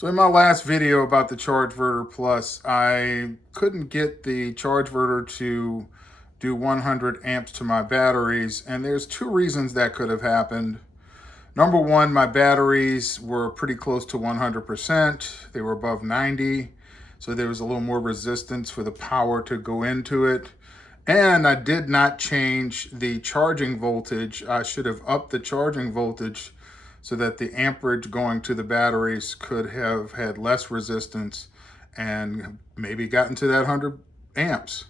So in my last video about the Chargeverter Plus, I couldn't get the Chargeverter to do 100 amps to my batteries, and there's two reasons that could have happened. Number one, my batteries were pretty close to 100%. They were above 90, so there was a little more resistance for the power to go into it. And I did not change the charging voltage. I should have upped the charging voltage so that the amperage going to the batteries could have had less resistance and maybe gotten to that 100 amps.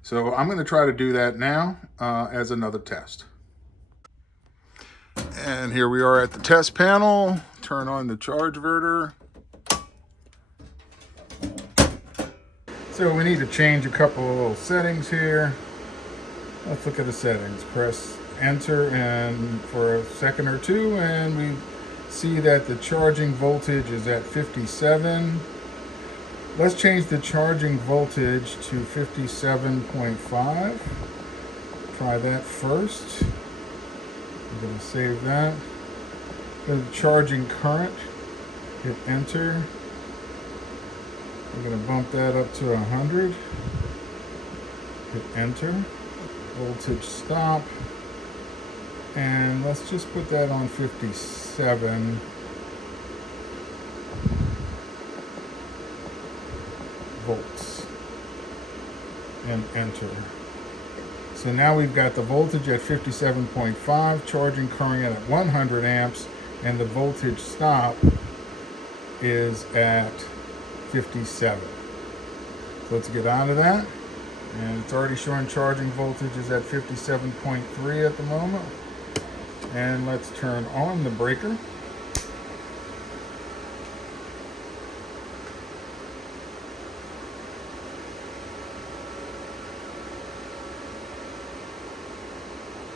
So I'm going to try to do that now as another test. And here we are at the test panel. Turn on the Chargeverter. So we need to change a couple of little settings here. Let's look at the settings. Press enter and for a second or two, and we see that the charging voltage is at 57. Let's change the charging voltage to 57.5. Try that first. I'm going to save that. Go to charging current, hit enter. We're going to bump that up to 100. Hit enter. Voltage stop. And let's just put that on 57. Volts. And enter. So now we've got the voltage at 57.5, charging current at 100 amps, and the voltage stop is at 57. So let's get out of that. And it's already showing charging voltage is at 57.3 at the moment. And let's turn on the breaker.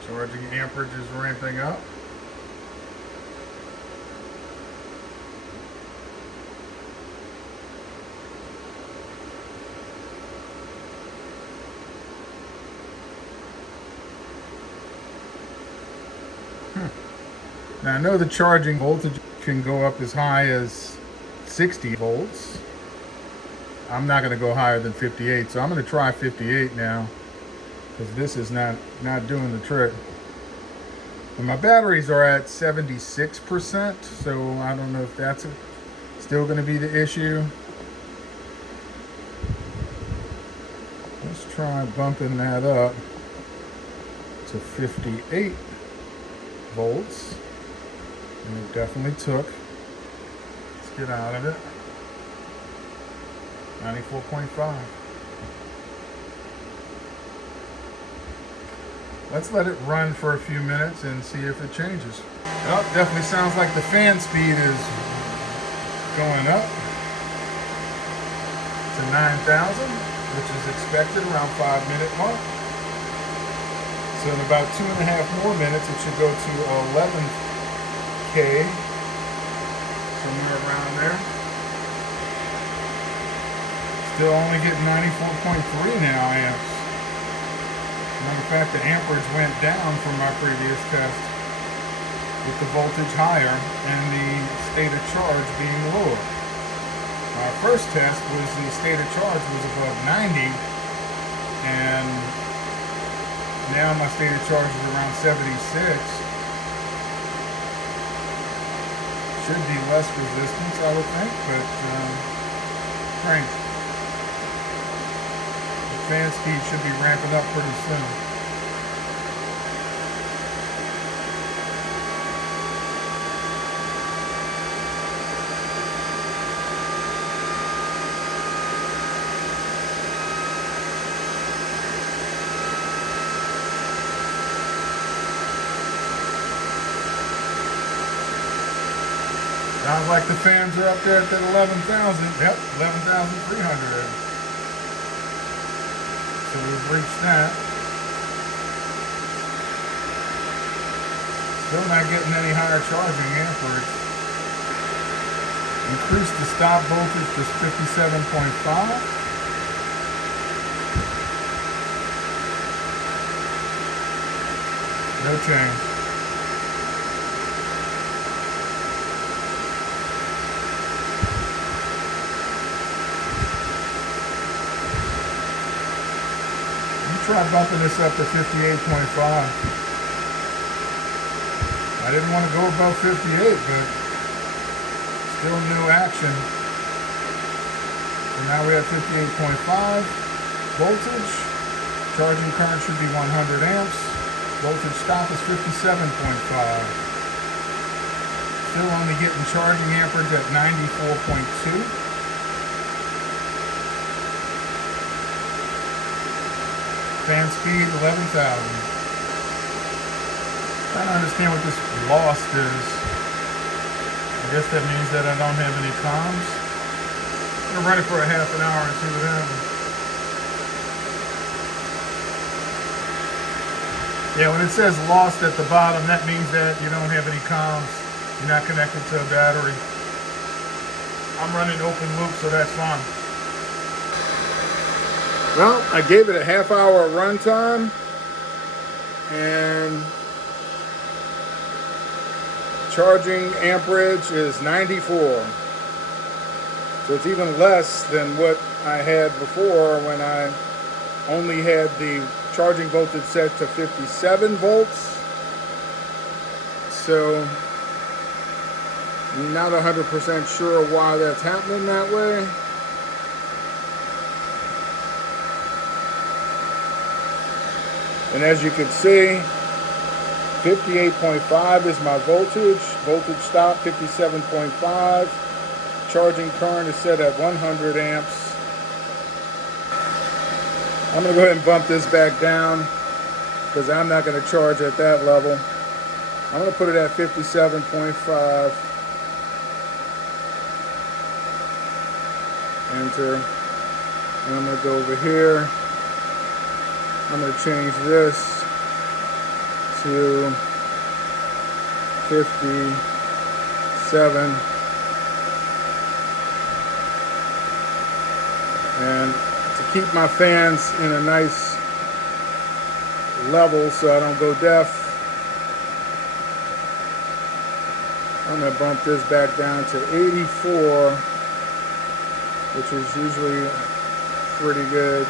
Charging amperage is ramping up. Now I know the charging voltage can go up as high as 60 volts. I'm not going to go higher than 58, so I'm going to try 58 now, because this is not doing the trick. And my batteries are at 76%, so I don't know if that's still going to be the issue. Let's try bumping that up to 58 volts. And it definitely took. Let's get out of it. 94.5. Let's let it run for a few minutes and see if it changes. Oh, definitely sounds like the fan speed is going up to 9,000, which is expected around 5-minute mark. So in about 2.5 more minutes, it should go to 11K, somewhere around there. Still only getting 94.3 now amps. Matter of fact, the amperage went down from my previous test with the voltage higher and the state of charge being lower. My first test was the state of charge was above 90, and now my state of charge is around 76. Should be less resistance, I would think, but crank. The fan speed should be ramping up pretty soon. Sounds like the fans are up there at that 11,000. Yep, 11,300. So we've reached that. Still not getting any higher charging amperage. Increase the stop voltage to 57.5. No change. try bumping this up to 58.5. I didn't want to go above 58, but still no action. So now we have 58.5 voltage. Charging current should be 100 amps. Voltage stop is 57.5. Still only getting charging amperage at 94.2. Fan speed 11,000. Trying to understand what this lost is. I guess that means that I don't have any comms. I'm gonna run it for a half an hour and see what happens. Yeah, when it says lost at the bottom, that means that you don't have any comms. You're not connected to a battery. I'm running open loop, so that's fine. Well, I gave it a half-hour runtime, and charging amperage is 94. So it's even less than what I had before when I only had the charging voltage set to 57 volts. So not 100% sure why that's happening that way. And as you can see, 58.5 is my voltage. Voltage stop 57.5. Charging current is set at 100 amps. I'm going to go ahead and bump this back down because I'm not going to charge at that level. I'm going to put it at 57.5. Enter. And I'm going to go over here. I'm going to change this to 57. And to keep my fans in a nice level so I don't go deaf, I'm going to bump this back down to 84, which is usually pretty good.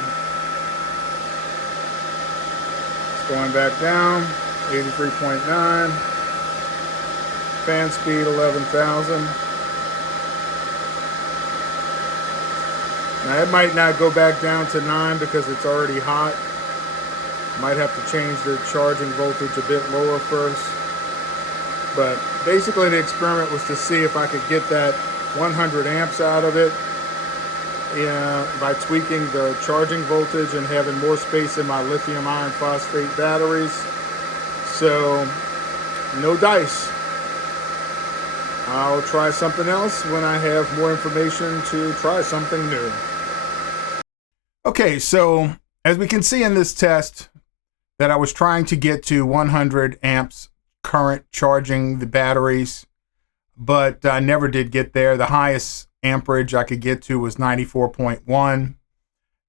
It's going back down, 83.9. Fan speed 11,000. Now it might not go back down to 9 because it's already hot. Might have to change the charging voltage a bit lower first. But basically the experiment was to see if I could get that 100 amps out of it by tweaking the charging voltage and having more space in my lithium iron phosphate batteries. So no dice. I'll try something else when I have more information to try something new. Okay, so as we can see in this test that I was trying to get to 100 amps current charging the batteries, but I never did get there. The highest amperage I could get to was 94.1,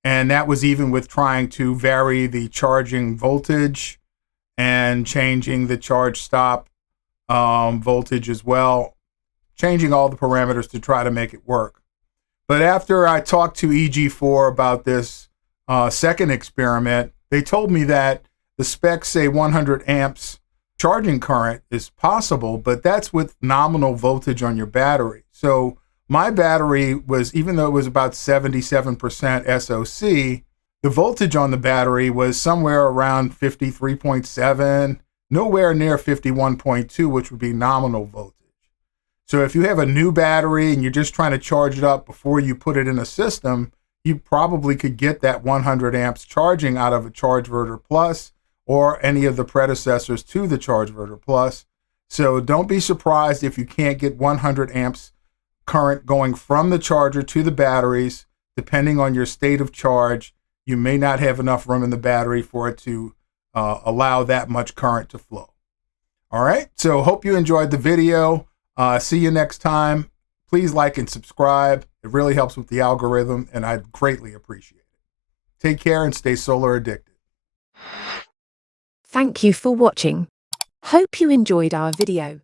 and that was even with trying to vary the charging voltage and changing the charge stop voltage as well, changing all the parameters to try to make it work. But after I talked to EG4 about this second experiment, they told me that the specs say 100 amps charging current is possible, but that's with nominal voltage on your battery. So my battery was, even though it was about 77% SOC, the voltage on the battery was somewhere around 53.7, nowhere near 51.2, which would be nominal voltage. So if you have a new battery and you're just trying to charge it up before you put it in a system, you probably could get that 100 amps charging out of a Chargeverter Plus or any of the predecessors to the Chargeverter Plus. So don't be surprised if you can't get 100 amps current going from the charger to the batteries. Depending on your state of charge, you may not have enough room in the battery for it to allow that much current to flow. All right, so hope you enjoyed the video. See you next time. Please like and subscribe. It really helps with the algorithm, and I'd greatly appreciate it. Take care and stay solar addicted. Thank you for watching. Hope you enjoyed our video.